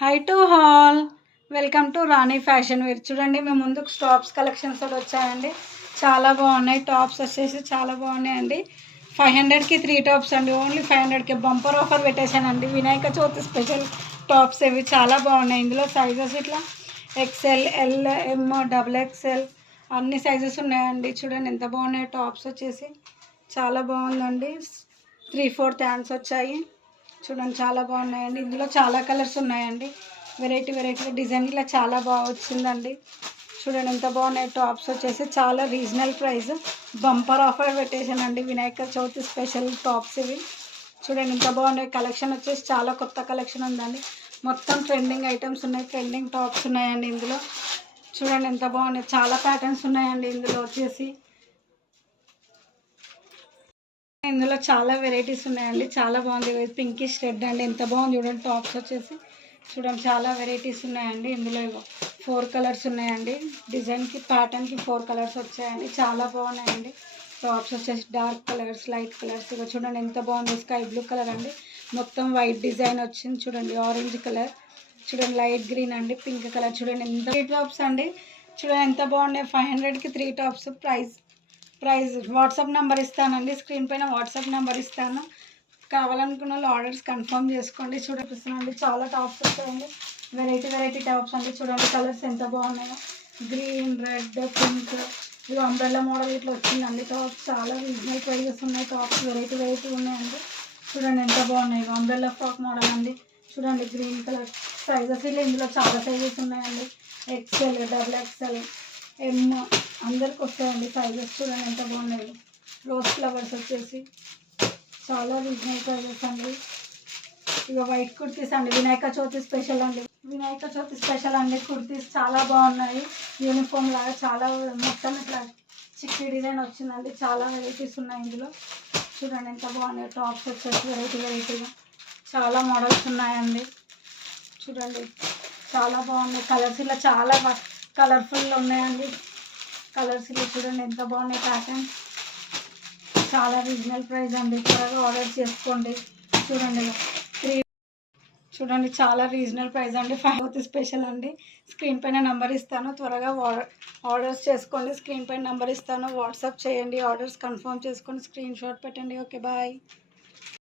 High to all, welcome to Rani fashion wear. చూడండి మేము ముందుకు టాప్స్ కలెక్షన్స్ కూడా వచ్చాయండి. చాలా బాగున్నాయి. టాప్స్ వచ్చేసి చాలా బాగున్నాయండి. 500కి 3 టాప్స్ అండి. ఓన్లీ 500కి బంపర్ ఆఫర్ పెట్టేశానండి. వినాయక చవితి స్పెషల్ టాప్స్ ఇవి చాలా బాగున్నాయి. ఇందులో సైజెస్ ఇట్లా ఎక్స్ఎల్, ఎల్, ఎమ్, డబుల్ ఎక్స్ఎల్ అన్ని సైజెస్ ఉన్నాయండి. చూడండి ఎంత బాగున్నాయి. టాప్స్ వచ్చేసి చాలా బాగుందండి. 3/4 హ్యాండ్స్ వచ్చాయి. చూడండి చాలా బాగున్నాయండి. ఇందులో చాలా కలర్స్ ఉన్నాయండి. వెరైటీ డిజైన్ ఇలా చాలా బాగా వచ్చిందండి. చూడండి ఎంత బాగున్నాయి. టాప్స్ వచ్చేసి చాలా రీజనల్ ప్రైస్ బంపర్ ఆఫర్ పెట్టేసానండి. వినాయక చవితి స్పెషల్ టాప్స్ ఇవి. చూడండి ఎంత బాగున్నాయి. కలెక్షన్ వచ్చేసి చాలా కొత్త కలెక్షన్ ఉందండి. మొత్తం ట్రెండింగ్ ఐటమ్స్ ఉన్నాయి. ట్రెండింగ్ టాప్స్ ఉన్నాయండి ఇందులో. చూడండి ఎంత బాగున్నాయి. చాలా ప్యాటర్న్స్ ఉన్నాయండి ఇందులో వచ్చేసి. ఇందులో చాలా వెరైటీస్ ఉన్నాయండి. చాలా బాగుంది. పింకిష్ రెడ్ అండి. ఎంత బాగుంది చూడండి. టాప్స్ వచ్చేసి చూడండి చాలా వెరైటీస్ ఉన్నాయండి. ఇందులో 4 కలర్స్ ఉన్నాయండి. డిజైన్కి ప్యాటర్న్కి 4 కలర్స్ వచ్చాయండి. చాలా బాగున్నాయండి. టాప్స్ వచ్చేసి డార్క్ కలర్స్, లైట్ కలర్స్. ఇక చూడండి ఎంత బాగుంది. స్కై బ్లూ కలర్ అండి. మొత్తం వైట్ డిజైన్ వచ్చింది. చూడండి ఆరెంజ్ కలర్, చూడండి లైట్ గ్రీన్ అండి, పింక్ కలర్. చూడండి ఎంత 3 టాప్స్ అండి. చూడండి ఎంత బాగున్నాయి. 500కి 3 టాప్స్. ప్రైస్ వాట్సాప్ నెంబర్ ఇస్తానండి. స్క్రీన్ పైన వాట్సాప్ నెంబర్ ఇస్తాను. కావాలనుకున్న వాళ్ళు ఆర్డర్స్ కన్ఫర్మ్ చేసుకోండి. చూపిస్తున్నాండి చాలా టాప్స్ వచ్చాయండి. వెరైటీ టాప్స్ అండి. చూడండి కలర్స్ ఎంత బాగున్నాయో. గ్రీన్, రెడ్, పింక్, ఇది అంబ్రెల్లా మోడల్ ఇట్లా వచ్చిందండి. టాప్స్ చాలా రీజనల్ ప్రైజెస్ ఉన్నాయి. టాప్స్ వెరైటీ ఉన్నాయండి. చూడండి ఎంత బాగున్నాయి. అంబ్రెల్లా ఫ్రాక్ మోడల్ అండి. చూడండి గ్రీన్ కలర్. సైజెస్ ఇందులో చాలా సైజెస్ ఉన్నాయండి. ఎక్స్ఎల్, డబుల్ ఎక్స్ఎల్, ఎమ్ అందరికి వస్తాయండి సైజెస్. చూడండి ఎంత బాగున్నాయి. రోజ్ ఫ్లవర్స్ వచ్చేసి చాలా రీజనల్ ప్రైజెస్ అండి. ఇక వైట్ కుర్తీస్ అండి. వినాయక చవితి స్పెషల్ అండి. కుర్తీస్ చాలా బాగున్నాయి. యూనిఫామ్ లాగా చాలా మొత్తం ఇట్లా చిక్కీ డిజైన్ వచ్చిందండి. చాలా వెరైటీస్ ఉన్నాయి ఇందులో. చూడండి ఎంత బాగున్నాయి. టాప్స్ వచ్చేసి వెరైటీగా చాలా మోడల్స్ ఉన్నాయండి. చూడండి చాలా బాగున్నాయి. కలర్స్ ఇలా చాలా కలర్ఫుల్గా ఉన్నాయండి. కలర్స్ ఇలా చూడండి ఎంత బాగున్నాయి. ప్యాటర్న్ చాలా రీజనల్ ప్రైస్ అండి. త్వరగా ఆర్డర్ చేసుకోండి. చూడండి చాలా రీజనల్ ప్రైస్ అండి. 5th స్పెషల్ అండి. స్క్రీన్ పైన నెంబర్ ఇస్తాను. త్వరగా ఆర్డర్స్ చేసుకోండి. స్క్రీన్ పైన నెంబర్ ఇస్తాను. వాట్సాప్ చేయండి. ఆర్డర్స్ కన్ఫర్మ్ చేసుకోండి. స్క్రీన్ షాట్ పెట్టండి. Okay bye.